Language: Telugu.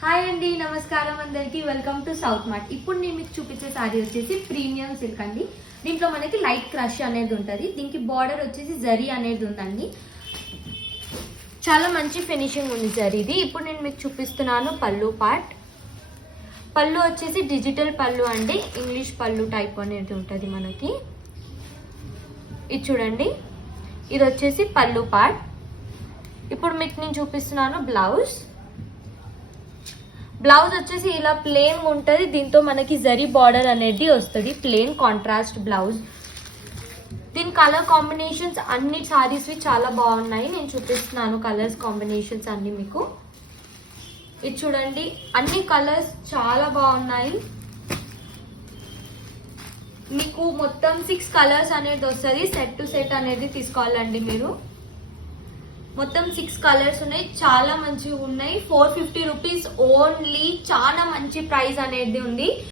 హాయ్ అండి, నమస్కారం అందరికి. Welcome to south mart. ఇప్పుడు నేను మీకు చూపించే సారీ వచ్చేసి ప్రీమియం సిల్క్ అండి. దీంట్లో మనకి లైట్ క్రష్ అనేది ఉంటుంది. దీనికి బార్డర్ వచ్చేసి జరీ అనేది ఉందండి. చాలా మంచి ఫినిషింగ్ ఉంది జరీది. ఇప్పుడు నేను మీకు చూపిస్తున్నాను పళ్ళు పార్ట్. పళ్ళు వచ్చేసి డిజిటల్ పళ్ళు అండి, ఇంగ్లీష్ పళ్ళు టైప్ అనేది ఉంటుంది మనకి. ఇది చూడండి, ఇది వచ్చేసి పళ్ళు పార్ట్. ఇప్పుడు మీకు నేను చూపిస్తున్నాను బ్లౌజ్. బ్లౌజ్ వచ్చేసి ఇలా ప్లెయిన్ ఉంటుంది. దీంతో మనకి జరీ బార్డర్ అనేది వస్తుంది. Plain contrast blouse. దీని కలర్ కాంబినేషన్స్ అన్ని సారీస్వి చాలా బాగున్నాయి. నేను చూపిస్తున్నాను కలర్స్ కాంబినేషన్స్ అన్ని మీకు. ఇది చూడండి, అన్ని కలర్స్ చాలా బాగున్నాయి. మీకు మొత్తం 6 కలర్స్ అనేది వస్తుంది. సెట్ టు సెట్ అనేది తీసుకోవాలండి మీరు. మొత్తం 6 కలర్స్ ఉన్నాయి. చాలా మంచిగా ఉన్నాయి. 450 రూపీస్ ఓన్లీ. చాలా మంచి ప్రైస్ అనేది ఉంది.